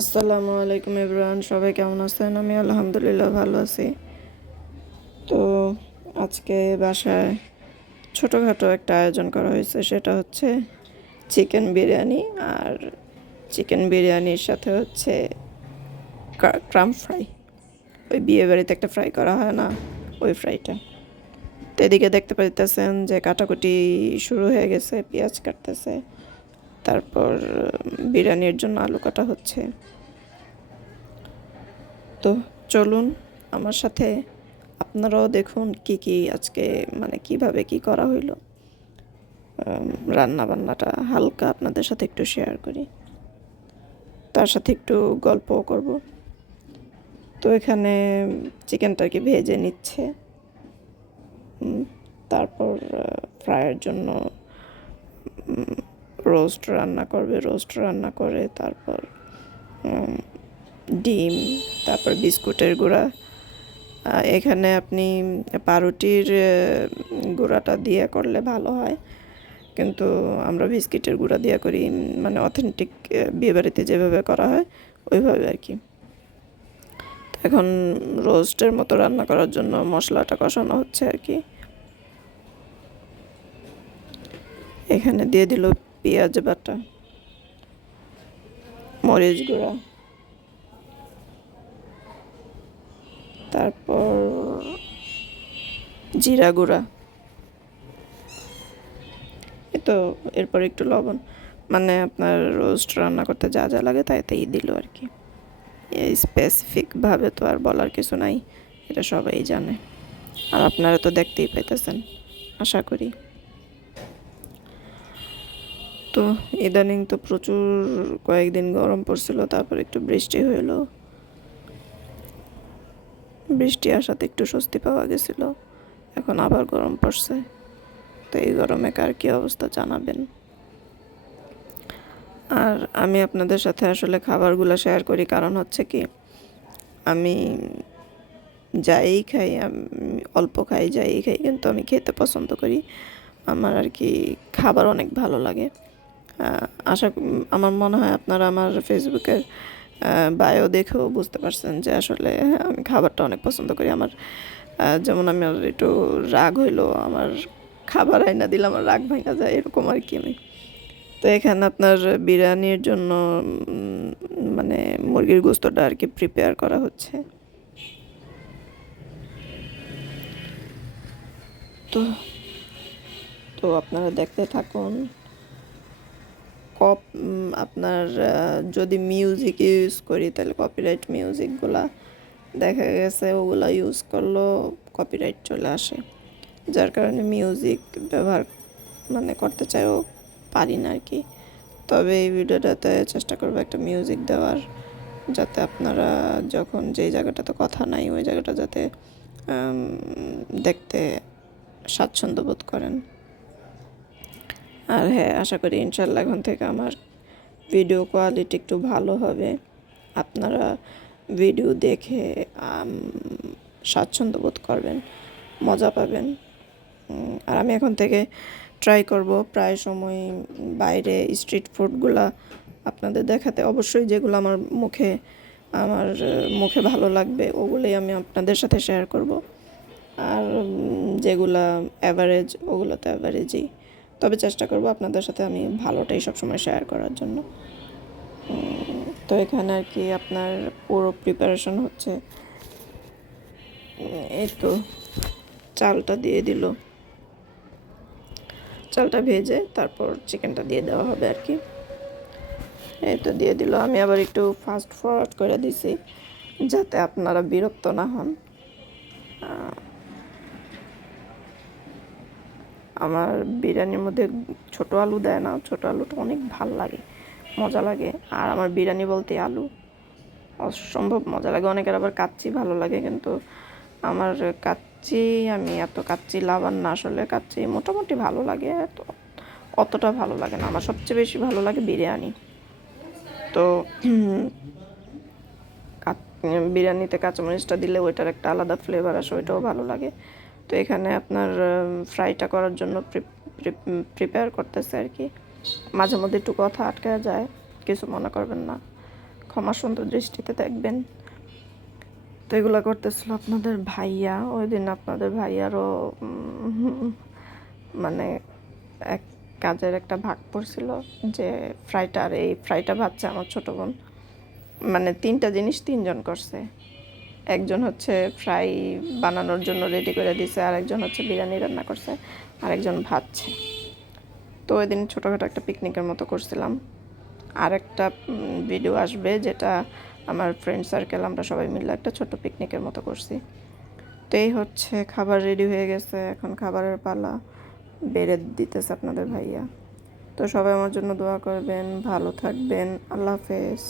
আসসালামু আলাইকুম এভরিওয়ান, সবাই কেমন আছেন? আমি আলহামদুলিল্লাহ ভালো আছি। তো আজকে বাসায় ছোটোখাটো একটা আয়োজন করা হয়েছে, সেটা হচ্ছে চিকেন বিরিয়ানি। আর চিকেন বিরিয়ানির সাথে হচ্ছে ক্রাম ফ্রাই, ওই বিয়ে বাড়িতে একটা ফ্রাই করা হয় না, ওই ফ্রাইটা। তো এদিকে দেখতে পাইতেছেন যে কাটাকুটি শুরু হয়ে গেছে, পেঁয়াজ কাটতেছে, তারপর বিরিয়ানির জন্য আলু কাটা হচ্ছে। তো চলুন আমার সাথে, আপনারাও দেখুন কি কি আজকে মানে কিভাবে কি করা হইলো। রান্না বান্নাটা হালকা আপনাদের সাথে একটু শেয়ার করি, তার সাথে একটু গল্পও করব। তো এখানে চিকেনটাকে ভেজে নিচ্ছে, তারপর ফ্রাইয়ের জন্য রোস্ট রান্না করবে, রোস্ট রান্না করে তারপর ডিম, তারপর বিস্কুটের গুঁড়া। এখানে আপনি পাউরুটির গুঁড়াটা দিয়ে করলে ভালো হয়, কিন্তু আমরা বিস্কিটের গুঁড়া দিয়ে করি, মানে অথেন্টিক বিয়েবাড়িতে যেভাবে করা হয় ওইভাবে আর কি। এখন রোস্টের মতো রান্না করার জন্য মশলাটা কষানো হচ্ছে আর কি। এখানে দিয়ে দিল পেঁয়াজ বাটা, মরিচ গুঁড়া, তারপর জিরা গুঁড়া, তো এরপর একটু লবণ, মানে আপনার রোস্ট রান্না করতে যা যা লাগে তাই দিল আর কি। এই স্পেসিফিকভাবে তো আর বলার কিছু নাই, এটা সবাই জানে, আর আপনারা তো দেখতেই পাইতেছেন আশা করি। তো ইদানিং তো প্রচুর কয়েকদিন গরম পড়ছিল, তারপর একটু বৃষ্টি হইলো, বৃষ্টি আসাতে একটু স্বস্তি পাওয়া গেছিল। এখন আবার গরম পড়ছে, তো এই গরমে কার কী অবস্থা জানাবেন। আর আমি আপনাদের সাথে আসলে খাবারগুলো শেয়ার করি, কারণ হচ্ছে কি, আমি যাই খাই, আমি অল্প খাই, যাই খাই, কিন্তু আমি খেতে পছন্দ করি। আমার আর কি খাবার অনেক ভালো লাগে। আমার মনে হয় আপনারা আমার ফেসবুকের বায়ো দেখেও বুঝতে পারছেন যে আসলে আমি খাবারটা অনেক পছন্দ করি। আমার যেমন আমার একটু রাগ হইলো, আমার খাবার আইনা দিলে আমার রাগ ভাঙা যায়, এরকম আর কি আমি। তো এখানে আপনার বিরিয়ানির জন্য মানে মুরগির গোস্তটা আর কি প্রিপেয়ার করা হচ্ছে। তো তো আপনারা দেখতে থাকুন। আপনার যদি মিউজিক ইউজ করি তাহলে কপিরাইট মিউজিকগুলা দেখা গেছে ওগুলা ইউজ করলেও কপিরাইট চলে আসে, যার কারণে মিউজিক ব্যবহার মানে করতে চাইও পারি না আর কি। তবে এই ভিডিওটাতে চেষ্টা করবো একটা মিউজিক দেওয়ার, যাতে আপনারা যখন যেই জায়গাটাতে কথা নাই ওই জায়গাটা যাতে দেখতে স্বাচ্ছন্দ্য বোধ করেন। আর হ্যাঁ, আশা করি ইনশাল্লাহ এখন থেকে আমার ভিডিও কোয়ালিটি একটু ভালো হবে, আপনারা ভিডিও দেখে স্বাচ্ছন্দ্য বোধ করবেন, মজা পাবেন। আর আমি এখন থেকে ট্রাই করব প্রায় সময় বাইরে স্ট্রিট ফুডগুলা আপনাদের দেখাতে, অবশ্যই যেগুলো আমার মুখে ভালো লাগবে ওগুলোই আমি আপনাদের সাথে শেয়ার করব। আর যেগুলা অ্যাভারেজ ওগুলো তো অ্যাভারেজই, তবে চেষ্টা করব আপনাদের সাথে আমি ভালোটাই সবসময় শেয়ার করার জন্য। তো এখানে আর কি আপনার পুরো প্রিপারেশন হচ্ছে। এই তো চালটা দিয়ে দিল, চালটা ভেজে তারপর চিকেনটা দিয়ে দেওয়া হবে আর কি। এই তো দিয়ে দিল, আমি আবার একটু ফাস্ট ফরওয়ার্ড করে দিছি যাতে আপনারা বিরক্ত না হন। আমার বিরিয়ানির মধ্যে ছোট আলু দেয় না, ছোট আলুটা অনেক ভাল লাগে, মজা লাগে। আর আমার বিরিয়ানি বলতে আলু অসম্ভব মজা লাগে। অনেকের আবার কাচ্চি ভালো লাগে, কিন্তু আমার কাচ্চি, আমি এত কাচ্চি লাভার না আসলে। কাচ্চি মোটামুটি ভালো লাগে, তো অতটা ভালো লাগে না। আমার সবচেয়ে বেশি ভালো লাগে বিরিয়ানি। তো বিরিয়ানিতে কাঁচামরিচটা দিলে ওইটার একটা আলাদা ফ্লেভার আসে, ওইটাও ভালো লাগে। তো এখানে আপনার ফ্রাইটা করার জন্য প্রিপেয়ার করতেছে আর কি। মাঝে মধ্যে একটু কথা আটকে যায়, কিছু মনে করবেন না, ক্ষমা সুন্দর দৃষ্টিতে দেখবেন। তো এগুলো করতেছিল আপনাদের ভাইয়া। ওই দিন আপনাদের ভাইয়ারও মানে এক কাজের একটা ভাগ পড়ছিল, যে ফ্রাইটা, আর এই ফ্রাইটা ভাজছে আমার ছোটো বোন। মানে 3টা জিনিস 3জন করছে। একজন হচ্ছে ফ্রাই বানানোর জন্য রেডি করে দিছে, আরেকজন হচ্ছে বিরিয়ানি রান্না করছে, আরেকজন ভাজছে। তো ওই দিন ছোটোখাটো একটা পিকনিকের মতো করছিলাম। আর একটা ভিডিও আসবে, যেটা আমার ফ্রেন্ড সার্কেল আমরা সবাই মিলে একটা ছোট্ট পিকনিকের মতো করছি। তো এই হচ্ছে খাবার রেডি হয়ে গেছে, এখন খাবারের পালা, বেড়ে দিতেছে আপনাদের ভাইয়া। তো সবাই আমার জন্য দোয়া করবেন, ভালো থাকবেন, আল্লাহ হাফেজ।